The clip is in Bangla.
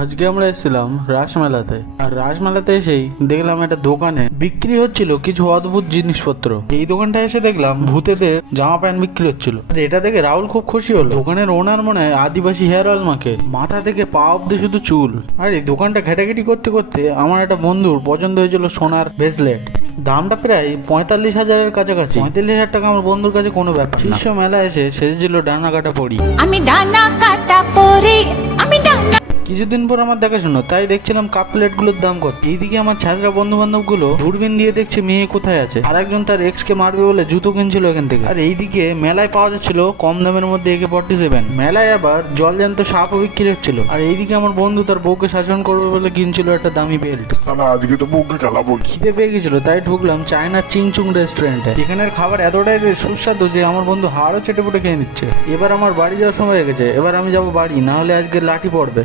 আজকে আমরা এসেছিলাম রাসমেলাতে। আর রাসমেলাতে এসেই দেখলাম একটা দোকানে বিক্রি হচ্ছিল কিছু অদ্ভুত জিনিসপত্র। এই দোকানটা এসে দেখলাম ভূতেদের জামা প্যান্ট বিক্রি হচ্ছিল। আর এটা দেখে রাহুল খুব খুশি হলো। দোকানের ওনার মনে হয় আদিবাসী হেয়ার অয়েল মাখে, মাথা থেকে পা অব্দি শুধু চুল। আর এই দোকানটা ঘেটাঘেটি করতে করতে আমার একটা বন্ধুর পছন্দ হয়েছিল সোনার ব্রেসলেট। দামটা প্রায় 45,000-এর কাছাকাছি। 45,000 টাকা আমার বন্ধুর কাছে কোনো ব্যাপার না। শীর্ষ মেলা এসে সেজেছিল ডানা কাটা পড়ি। আমি ডানা কাটা পরে আমি ডানা। কিছুদিন পর আমার দেখাশোনা, তাই দেখছিলাম কাপ প্লেটগুলোর দাম কত। এইদিকে আমার ছাত্রা বন্ধু বান্ধব গুলো দূরবীন দিয়ে দেখছে মেয়ে কোথায় আছে, আর একজন তার এক্স কে মারবে বলে জুতো কিনছিল এখান থেকে। আর এইদিকে মেলায় পাওয়া যাচ্ছিল কম দামের মধ্যে AK-47। মেলায় আবার জলজ্যান্ত সাপও বিক্রি হচ্ছিল। আর এইদিকে আমার বন্ধু তার বউকে শাসন করবে বলে কিনছিল একটা দামি বেল্ট। আজকে তো বউকে খেলাবো। খিদে পেয়ে গেছিল, তাই ঢুকলাম চায়না চিংচুং রেস্টুরেন্টে। এখানের খাবার এতটাই সুস্বাদু যে আমার বন্ধু হাড়ও চেটে পুটে খেয়ে নিচ্ছে। এবার আমার বাড়ি যাওয়ার সময় হয়ে গেছে, এবার আমি যাবো বাড়ি, না হলে আজকে লাঠি পড়বে।